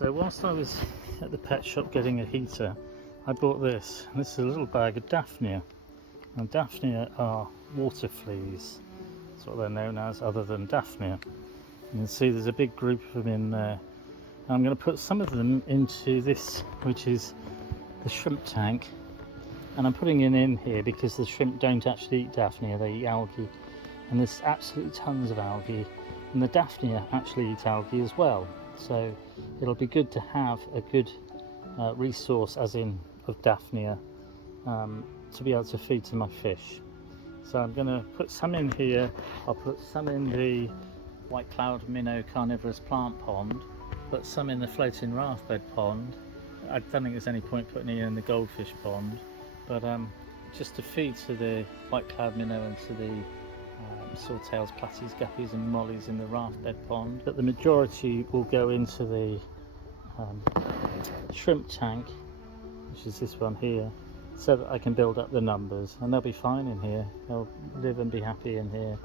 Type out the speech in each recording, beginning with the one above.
So whilst I was at the pet shop getting a heater, I bought this. This is a little bag of Daphnia. And Daphnia are water fleas. That's what they're known as, other than Daphnia. You can see there's a big group of them in there. I'm going to put some of them into this, which is the shrimp tank. And I'm putting it in here because the shrimp don't actually eat Daphnia, they eat algae. And there's absolutely tons of algae. And the Daphnia actually eat algae as well. So it'll be good to have a good resource, as in of Daphnia, to be able to feed to my fish. So I'm going to put some in here. I'll put some in the white cloud minnow carnivorous plant pond, put some in the floating raft bed pond. I don't think there's any point putting it in the goldfish pond, but just to feed to the white cloud minnow and to the swordtails, platies, guppies and mollies in the raft bed pond. But the majority will go into the shrimp tank, which is this one here, so that I can build up the numbers, and they'll be fine in here. They'll live and be happy in here,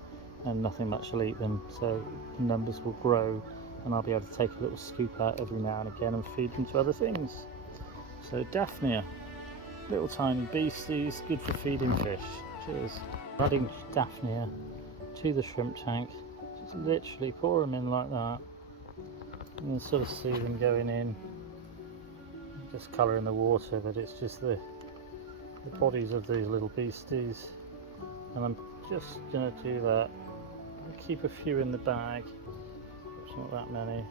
and nothing much will eat them, so the numbers will grow, and I'll be able to take a little scoop out every now and again and feed them to other things. So Daphnia, little tiny beasties, good for feeding fish. Cheers. Adding Daphnia to the shrimp tank, just literally pour them in like that. You can sort of see them going in, just colour in the water, but it's just the bodies of these little beasties. And I'm just going to do that. I'll keep a few in the bag, it's not that many.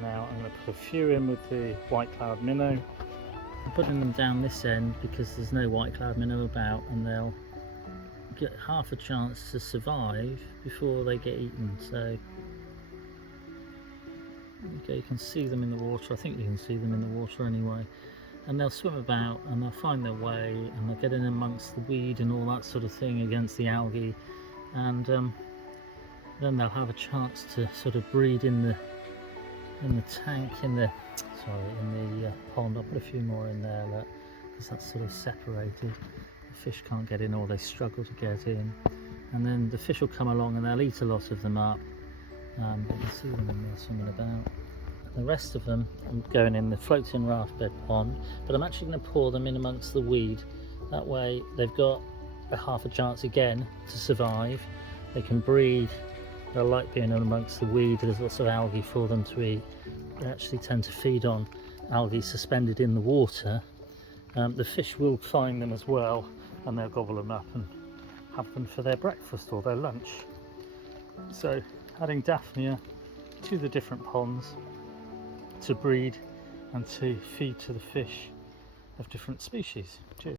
Now I'm going to put a few in with the white cloud minnow. I'm putting them down this end because there's no white cloud minnow about, and they'll get half a chance to survive before they get eaten. So okay, you can see them in the water. I think you can see them in the water anyway, and they'll swim about and they'll find their way, and they'll get in amongst the weed and all that sort of thing against the algae, and then they'll have a chance to sort of breed in the tank, in the pond. I'll put a few more in there because that's sort of separated. The fish can't get in, or they struggle to get in, and then the fish will come along and they'll eat a lot of them up. You can see them in there swimming about. The rest of them I'm going in the floating raft bed pond, but I'm actually going to pour them in amongst the weed. That way they've got a half a chance again to survive. They can breed. They'll like being in amongst the weed. There's lots of algae for them to eat. They actually tend to feed on algae suspended in the water. The fish will find them as well, and they'll gobble them up and have them for their breakfast or their lunch. So adding Daphnia to the different ponds to breed and to feed to the fish of different species. Cheers.